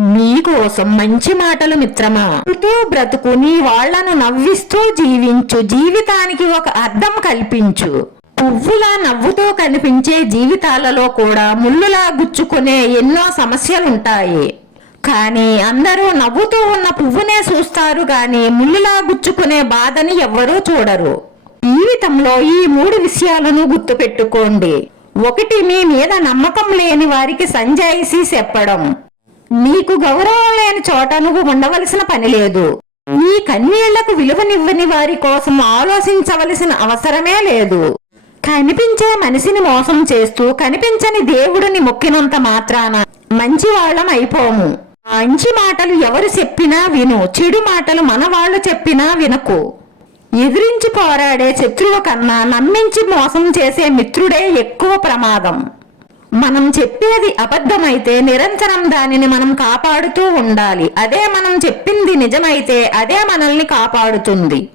నీకోసం మంచి మాటలు మిత్రమా? నవ్వుతూ బ్రతుకు నీ వాళ్ళను నవ్విస్తూ జీవించు. జీవితానికి ఒక అర్థం కల్పించు. పువ్వులా నవ్వుతూ కనిపించే జీవితాలలో కూడా ముళ్ళులా గుచ్చుకునే ఎన్నో సమస్యలుంటాయి. కానీ అందరూ నవ్వుతూ ఉన్న పువ్వునే చూస్తారు గాని ముళ్ళులా గుచ్చుకునే బాధని ఎవ్వరూ చూడరు. జీవితంలో ఈ మూడు విషయాలను గుర్తుపెట్టుకోండి. ఒకటి మీ మీద నమ్మకం లేని వారికి సంజాయిషీ చెప్పడం. నీకు గౌరవం లేని చోట నువ్వు ఉండవలసిన పని లేదు. నీ కన్నీళ్ళకు విలువనివ్వని వారి కోసం ఆలోచించవలసిన అవసరమే లేదు. కనిపించే మనిషిని మోసం చేస్తూ కనిపించని దేవుడిని మొక్కినంత మాత్రాన మంచి వాళ్ళం అయిపోము. మంచి మాటలు ఎవరు చెప్పినా విను చెడు మాటలు మన వాళ్ళు చెప్పినా వినకు. ఎదిరించి పోరాడే శత్రువు కన్నా నమ్మించి మోసం చేసే మిత్రుడే ఎక్కువ ప్రమాదం. మనం చెప్పేది అబద్ధమైతే నిరంతరం దానిని మనం కాపాడుతూ ఉండాలి. అదే మనం చెప్పింది నిజమైతే అదే మనల్ని కాపాడుతుంది.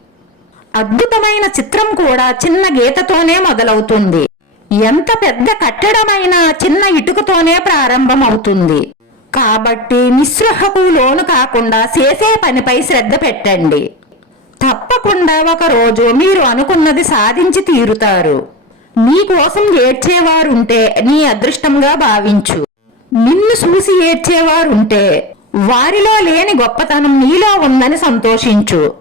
అద్భుతమైన చిత్రం కూడా చిన్న గీతతోనే మొదలవుతుంది. ఎంత పెద్ద కట్టడమైనా చిన్న ఇటుకతోనే ప్రారంభమవుతుంది. కాబట్టి నిస్సృహకు లోను కాకుండా చేసే పనిపై శ్రద్ధ పెట్టండి. తప్పకుండా ఒకరోజు మీరు అనుకున్నది సాధించి తీరుతారు. నీకోసం ఏడ్చేవారుంటే నీ అదృష్టంగా భావించు. నిన్ను చూసి ఏడ్చేవారుంటే వారిలో లేని గొప్పతనం నీలో ఉందని సంతోషించు.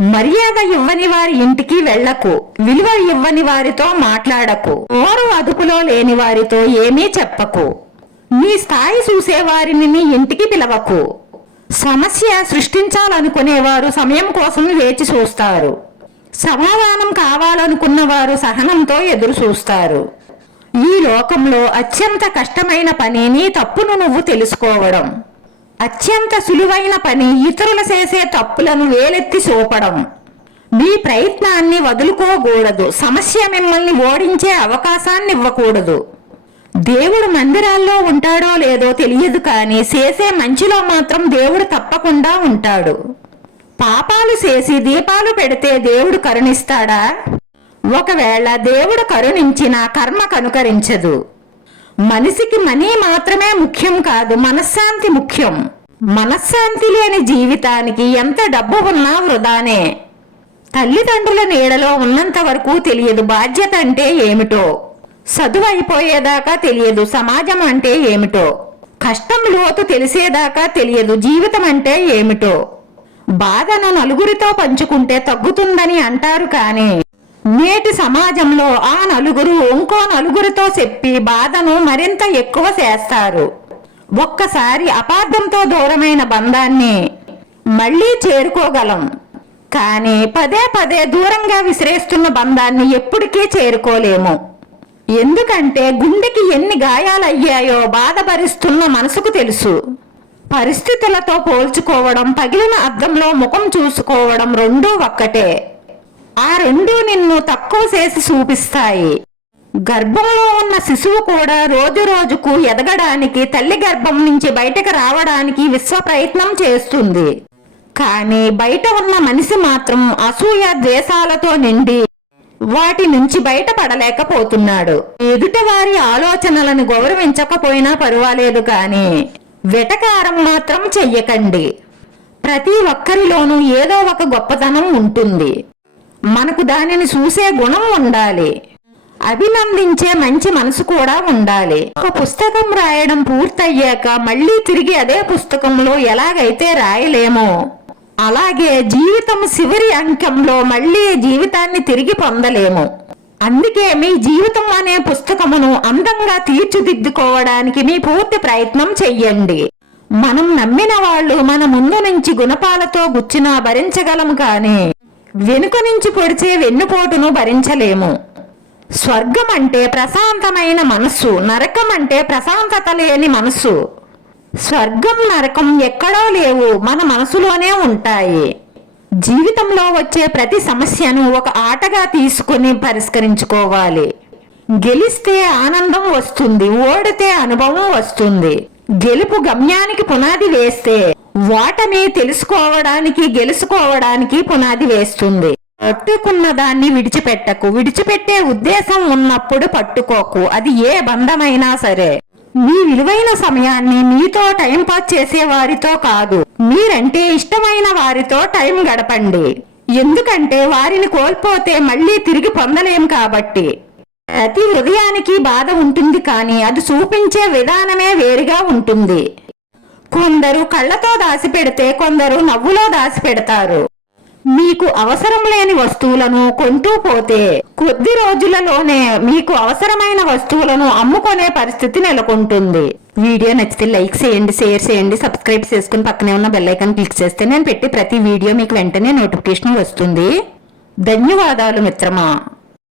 మర్యాద ఇవ్వని వారి ఇంటికి వెళ్ళకు. విలువ ఇవ్వని వారితో మాట్లాడకు. ఓరు అదుపులో లేని వారితో ఏమీ చెప్పకు. నీ స్థాయి చూసేవారిని నీ ఇంటికి పిలవకు. సమస్య సృష్టించాలనుకునేవారు సమయం కోసం వేచి చూస్తారు. సమాధానం కావాలనుకున్న వారు సహనంతో ఎదురు చూస్తారు. ఈ లోకంలో అత్యంత కష్టమైన పని నీ తప్పును నువ్వు తెలుసుకోవడం. అత్యంత సులువైన పని ఇతరులు చేసే తప్పులను వేలెత్తి చూపడం మీ ప్రయత్నాన్ని వదులుకోకూడదు. సమస్య మిమ్మల్ని ఓడించే అవకాశాన్ని ఇవ్వకూడదు. దేవుడు మందిరాల్లో ఉంటాడో లేదో తెలియదు కానీ చేసే మంచిలో మాత్రం దేవుడు తప్పకుండా ఉంటాడు. పాపాలు చేసి దీపాలు పెడితే దేవుడు కరుణిస్తాడా? ఒకవేళ దేవుడు కరుణించిన కర్మ కనుకరించదు. మనిషికి మనీ మాత్రమే ముఖ్యం కాదు మనశ్శాంతి ముఖ్యం. మనశ్శాంతి లేని జీవితానికి ఎంత డబ్బు ఉన్నా వృధానే. తల్లిదండ్రుల నీడలో ఉన్నంత వరకు తెలియదు బాధ్యత అంటే ఏమిటో. చదువు అయిపోయేదాకా తెలియదు సమాజం అంటే ఏమిటో. కష్టం లోతు తెలిసేదాకా తెలియదు జీవితం అంటే ఏమిటో. బాధను నలుగురితో పంచుకుంటే తగ్గుతుందని అంటారు కానీ నేటి సమాజంలో ఆ నలుగురు ఇంకో నలుగురితో చెప్పి బాధను మరింత ఎక్కువ చేస్తారు. ఒక్కసారి అపార్థంతో దూరమైన బంధాన్ని మళ్ళీ చేరుకోగలం. కానీ పదే పదే దూరంగా విసిరేస్తున్న బంధాన్ని ఎప్పటికీ చేరుకోలేము. ఎందుకంటే గుండెకి ఎన్ని గాయాలయ్యాయో బాధపరిస్తున్న మనసుకు తెలుసు. పరిస్థితులతో పోల్చుకోవడం పగిలిన అద్దంలో ముఖం చూసుకోవడం రెండూ ఒక్కటే. ఆ రెండూ నిన్ను తక్కువ చేసి చూపిస్తాయి. గర్భంలో ఉన్న శిశువు కూడా రోజు రోజుకు ఎదగడానికి తల్లి గర్భం నుంచి బయటకు రావడానికి విశ్వ ప్రయత్నం చేస్తుంది. కానీ బయట ఉన్న మనిషి మాత్రం అసూయ ద్వేషాలతో నిండి వాటి నుంచి బయటపడలేకపోతున్నాడు. ఎదుటివారి ఆలోచనలను గౌరవించకపోయినా పర్వాలేదు కానీ వెటకారం మాత్రం చెయ్యకండి. ప్రతి ఒక్కరిలోనూ ఏదో ఒక గొప్పతనం ఉంటుంది. మనకు దానిని చూసే గుణం ఉండాలి. అభినందించే మంచి మనసు కూడా ఉండాలి. ఒక పుస్తకం రాయడం పూర్తయ్యాక మళ్ళీ తిరిగి అదే పుస్తకంలో ఎలాగైతే రాయలేమో అలాగే జీవితం చివరి అంకంలో మళ్ళీ జీవితాన్ని తిరిగి పొందలేము. అందుకే మీ జీవితం అనే పుస్తకమును అందంగా తీర్చిదిద్దుకోవడానికి మీ పూర్తి ప్రయత్నం చెయ్యండి. మనం నమ్మిన వాళ్ళు మన ముందు నుంచి గుణపాలతో గుచ్చినా భరించగలము కానీ వెనుక నుంచి పొడిచే వెన్నుపోటును భరించలేము. స్వర్గం అంటే ప్రశాంతమైన మనస్సు నరకం అంటే ప్రశాంతత లేని మనస్సు. స్వర్గం నరకం ఎక్కడో లేవు మన మనసులోనే ఉంటాయి. జీవితంలో వచ్చే ప్రతి సమస్యను ఒక ఆటగా తీసుకుని పరిష్కరించుకోవాలి. గెలిస్తే ఆనందం వస్తుంది ఓడితే అనుభవం వస్తుంది. గెలుపు గమ్యానికి పునాది వేస్తే ఓటమి తెలుసుకోవడానికి గెలుచుకోవడానికి పునాది వేస్తుంది. పట్టుకున్న దాన్ని విడిచిపెట్టకు. విడిచిపెట్టే ఉద్దేశం ఉన్నప్పుడు పట్టుకోకు. అది ఏ బంధమైనా సరే. మీ విలువైన సమయాన్ని మీతో టైం పాస్ చేసే వారితో కాదు. మీరంటే ఇష్టమైన వారితో టైం గడపండి. ఎందుకంటే వారిని కోల్పోతే మళ్ళీ తిరిగి పొందలేం కాబట్టి. ప్రతి హృదయానికి బాధ ఉంటుంది కానీ అది చూపించే విధానమే వేరుగా ఉంటుంది. కొందరు కళ్ళతో దాచిపెడితే కొందరు నవ్వులో దాచిపెడతారు. మీకు అవసరం లేని వస్తువులను కొంటూ పోతే కొద్ది రోజులలోనే మీకు అవసరమైన వస్తువులను అమ్ముకునే పరిస్థితి నెలకొంటుంది. వీడియో నచ్చితే లైక్ చేయండి షేర్ చేయండి సబ్స్క్రైబ్ చేసుకుని పక్కనే ఉన్న బెల్లైకాన్ క్లిక్ చేస్తే నేను పెట్టి ప్రతి వీడియో మీకు వెంటనే నోటిఫికేషన్ వస్తుంది. ధన్యవాదాలు మిత్రమా.